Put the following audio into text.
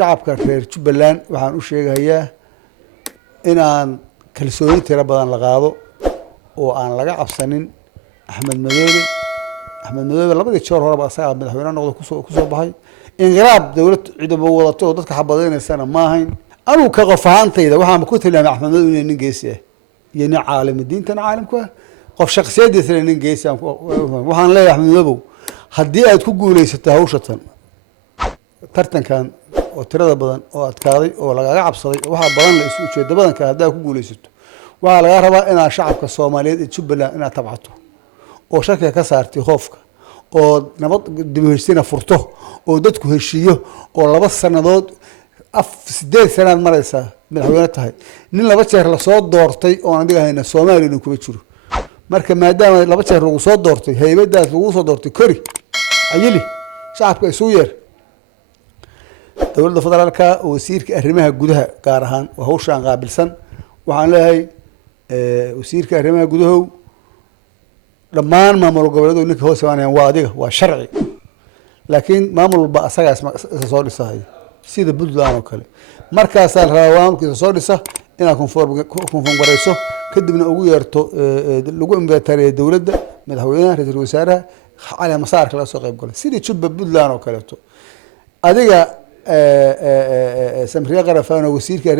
shacabka reer Jubbaland waxaan u sheegayaa inaan kalsooni tiro badan la qaado oo aan laga cabsanin Axmed Madoobe labadii jeer horeba asaga madaxweyne noqdo ku soo baxay inqilaab dawlad ciidamo wadato oo dadka xabadeynaysan ma ahayn anu ka qof ahaantayda waxaan ku tilmaamay Axmed Madoobe inuu nin geesi ah iyo nin caalim diintan caalimku ah qof shakhsiyadiisa nin geesi ah waxaan leeyahay Axmed Madoobe haddii aad ku guuleysato hawshatan tartankan oo tirada badan oo adkaaday oo laga cabsaday waxa badan la isu jeedo badanka haddii ku guuleysato waxa laga rabaa in shacabka Soomaaliyeed ee Jubbaland in tabcato oo shaki ka saartay qoofka oo nabad dib u heshiina furto oo dadku heshiiyo oo 2 sanadood 8 sanaad maraysa madaxweyne tahay nin 2 jeer la soo doortay oo aan digahayna Soomaaliya ku jiro marka maadaama 2 jeer lagu soo doortay haybadaas lagu soo doortay kori ayili shacabka isu yeer dawladda federaalka oo wasiirka arrimaha gudaha gaar ahaan oo hawshan qaabilsan waxaan leeyahay wasiirka arrimaha gudaha dhammaan maamul goboleedyada ninka hoos imaanayaan waa adiga waa sharci laakiin maamul walba asaga soo dhisay sida Puntland oo kale markaas la rabaa maamulkiisa soo dhisa inaad conform garayso kadibna ugu yeerto lagu imbaatariyo dawladda madaxweynaha ra'iisul wasaaraha cali masaarka la soo qayb galay sidii Jubbaland Puntland oo kale adiga samriya qarafaan wasiirka